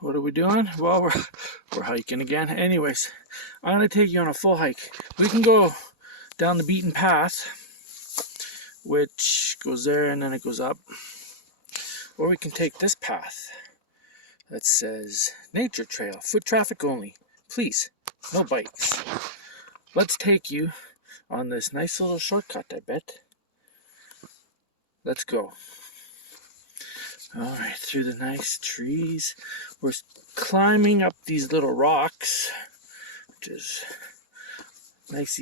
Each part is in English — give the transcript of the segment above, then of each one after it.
What are we doing? Well, we're hiking again. Anyways, I'm gonna take you on a full hike. We can go down the beaten path, which goes there and then it goes up, or we can take this path that says nature trail, foot traffic only. Please, no bikes. Let's take you on this nice little shortcut, I bet. Let's go. All right, through the nice trees. We're climbing up these little rocks, which is nice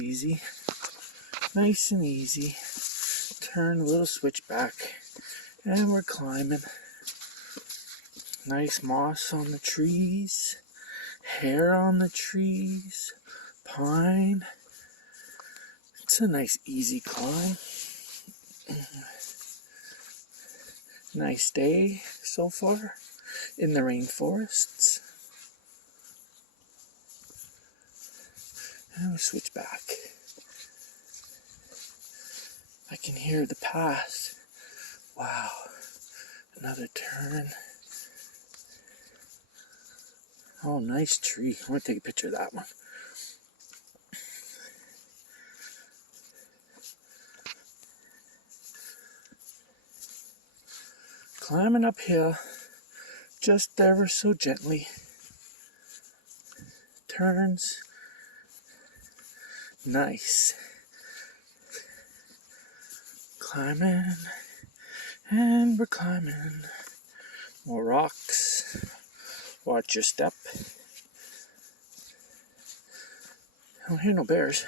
and easy. Turn a little switchback, and we're climbing. Nice moss on the trees, hair on the trees, pine. It's a nice easy climb. Nice day so far in the rainforests. And we switch back. I can hear the path. Wow, another turn. Oh, nice tree. I want to take a picture of that one. Climbing uphill, just ever so gently. Turns. Nice. Climbing, and we're climbing. More rocks. Watch your step. I don't hear no bears.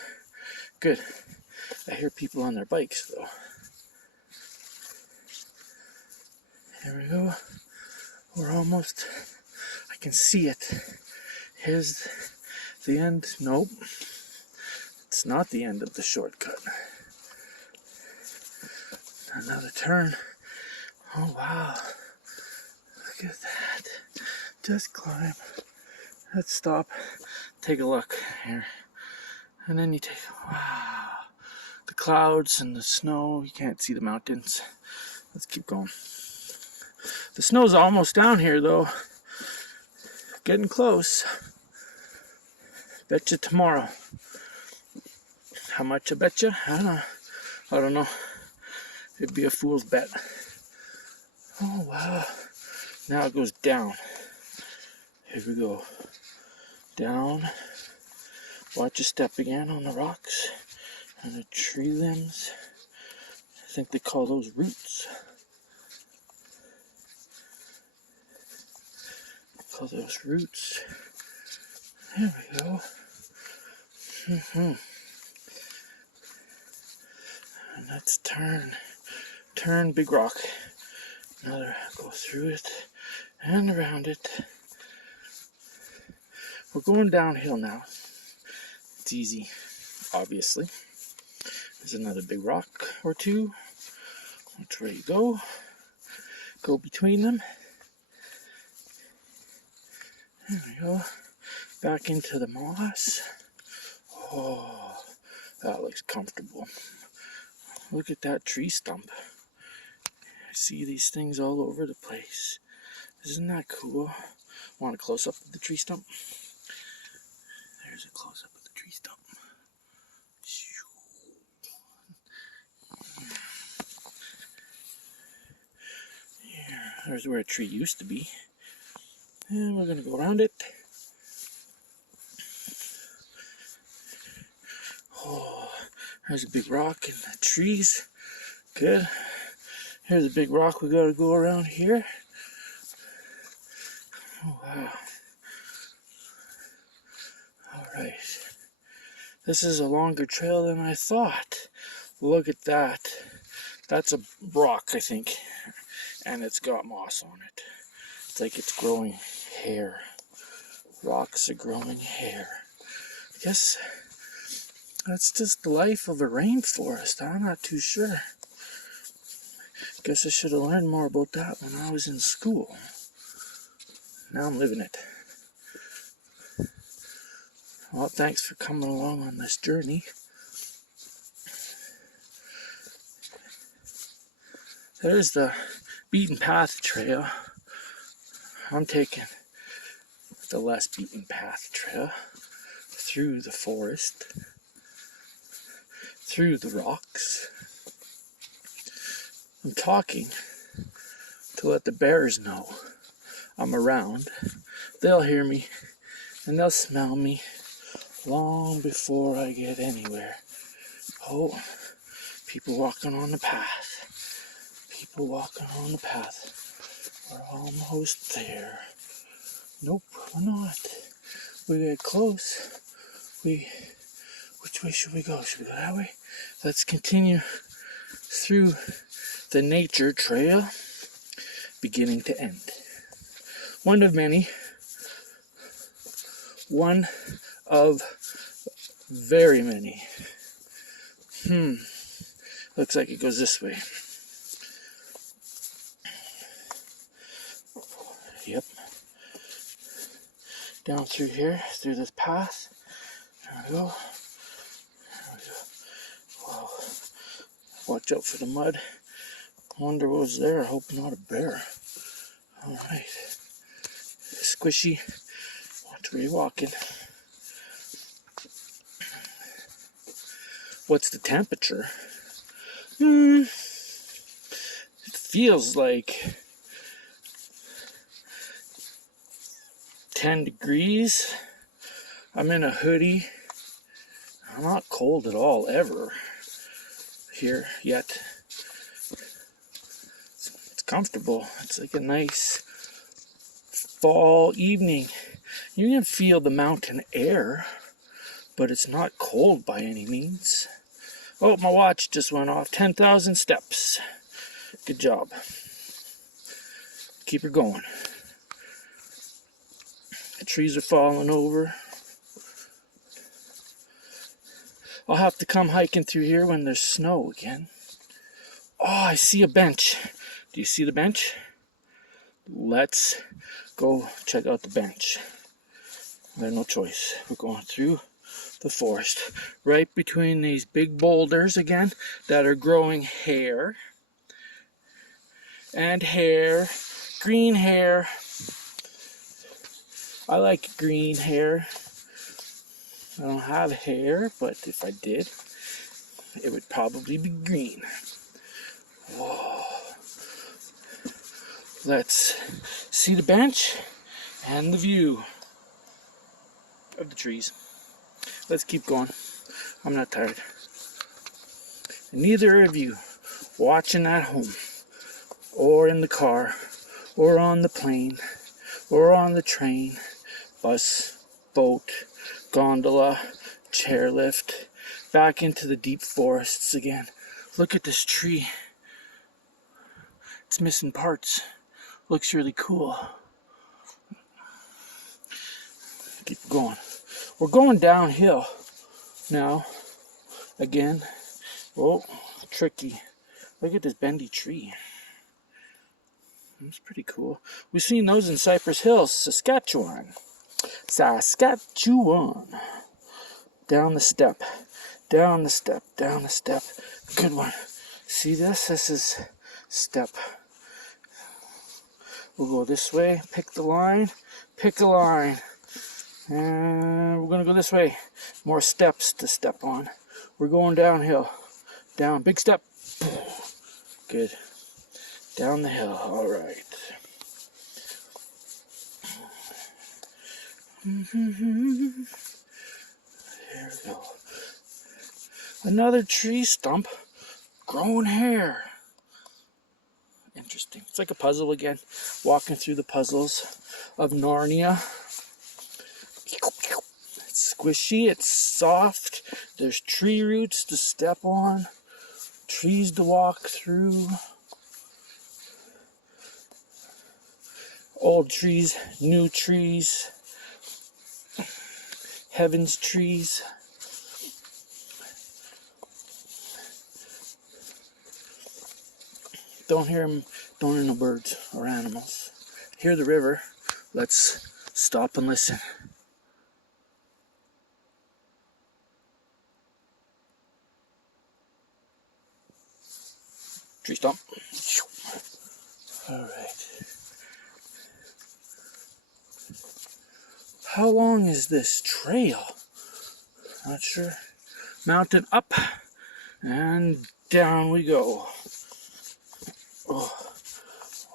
Good. I hear people on their bikes though. Here we go. We're almost. I can see it. Here's the end. Nope. It's not the end of the shortcut. Another turn. Oh wow. Look at that. Just climb. Let's stop. Take a look here. And then you take, wow. The clouds and the snow. You can't see the mountains. Let's keep going. The snow's almost down here though. Getting close. Bet you tomorrow. How much I bet you? I don't know. It'd be a fool's bet. Oh wow. Now it goes down. Here we go. Down. Watch your step again on the rocks and the tree limbs. I think they call those roots. Call those roots. There we go. And let's turn. Turn, big rock. Another, go through it and around it. We're going downhill now. It's easy, obviously. There's another big rock or two. Which way you go. Go between them. There we go. Back into the moss. Oh, that looks comfortable. Look at that tree stump. I see these things all over the place. Isn't that cool? Want a close-up of the tree stump? There's a close-up of the tree stump. There's where a tree used to be. And we're going to go around it. Oh, there's a big rock in the trees. Good. Here's a big rock we got to go around here. Oh, wow. Alright. This is a longer trail than I thought. Look at that. That's a rock, I think. And it's got moss on it. It's like it's growing hair. Rocks are growing hair. I guess that's just the life of a rainforest. I'm not too sure. Guess I should have learned more about that when I was in school. Now I'm living it. Well, thanks for coming along on this journey. There's the beaten path trail. I'm taking the less beaten path trail through the forest, through the rocks. I'm talking to let the bears know I'm around. They'll hear me and they'll smell me long before I get anywhere. Oh, people walking on the path. People walking on the path. We're almost there. Nope, we're not. We get close. Which way should we go? Should we go that way? Let's continue through the nature trail, beginning to end. One of many. One of very many. Looks like it goes this way. Yep. Down through here, through this path. There we go. There we go. Wow. Watch out for the mud. Wonder what was there. I hope not a bear. Alright. Squishy. Watch where you're walking. What's the temperature? It feels like 10 degrees. I'm in a hoodie. I'm not cold at all, ever, here yet. It's comfortable. It's like a nice fall evening. You can feel the mountain air, but it's not cold by any means. Oh, my watch just went off. 10,000 steps. Good job. Keep her going. The trees are falling over. I'll have to come hiking through here when there's snow again. Oh, I see a bench. Do you see the bench? Let's go check out the bench. There's no choice. We're going through the forest, right between these big boulders again that are growing hair and hair, green hair. I like green hair. I don't have hair, but if I did, it would probably be green. Whoa. Let's see the bench and the view of the trees. Let's keep going. I'm not tired. And neither of you watching at home, or in the car, or on the plane, or on the train, bus, boat, gondola, chairlift, back into the deep forests again. Look at this tree. It's missing parts. Looks really cool. Keep going. We're going downhill now. Again. Oh, tricky. Look at this bendy tree. That's pretty cool. We've seen those in Cypress Hills, Saskatchewan. Saskatchewan. Down the step. Down the step. Down the step. Good one. See this? This is step. We'll go this way. Pick the line. Pick a line. And we're going to go this way. More steps to step on. We're going downhill. Down. Big step. Good. Down the hill. All right. There we go. Another tree stump. Growing hair. Interesting. It's like a puzzle again. Walking through the puzzles of Narnia. It's squishy, it's soft, there's tree roots to step on, trees to walk through, old trees, new trees, heaven's trees. Don't hear no birds or animals. Hear the river. Let's stop and listen. Tree stump. All right. How long is this trail? Not sure. Mountain up and down we go. Oh,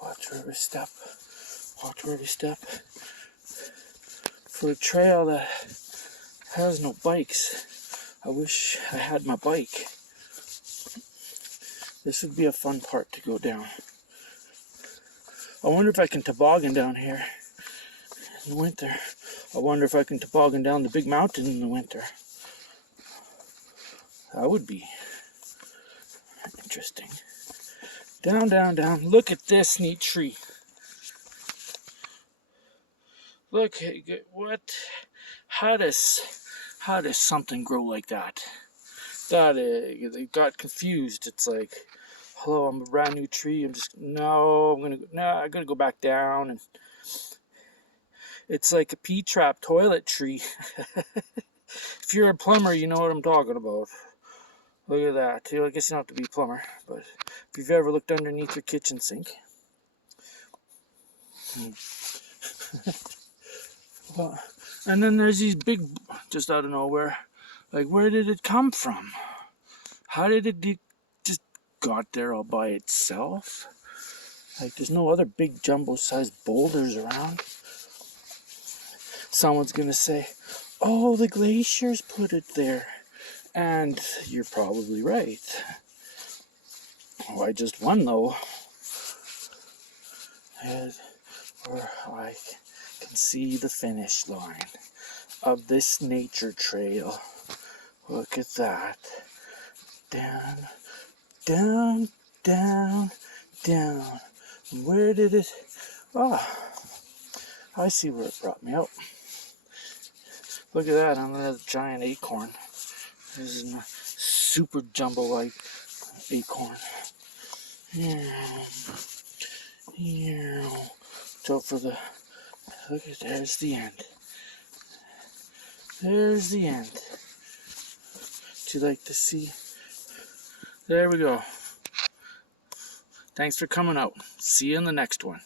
watch where we step. Watch where we step. For a trail that has no bikes, I wish I had my bike. This would be a fun part to go down. I wonder if I can toboggan down here in the winter. I wonder if I can toboggan down the big mountain in the winter. That would be interesting. Down, down, down. Look at this neat tree. Look, what? How does something grow like that? They got confused. It's like, hello, I'm a brand new tree. I'm gonna go back down. And it's like a P-trap toilet tree. If you're a plumber, you know what I'm talking about. Look at that. I guess you don't have to be a plumber, but if you've ever looked underneath your kitchen sink. Well, and then there's these big, just out of nowhere. Like, where did it come from? How did it just got there all by itself? Like, there's no other big jumbo-sized boulders around. Someone's gonna say, oh, the glaciers put it there. And you're probably right. Oh, I just won, though. Or I can see the finish line of this nature trail. Look at that. Down, down, down, down. Where did it... Oh, I see where it brought me out. Look at that, another giant acorn. This is a super jumbo-like acorn. So for the... Look at, there's the end. There's the end. Would you like to see? There we go. Thanks for coming out. See you in the next one.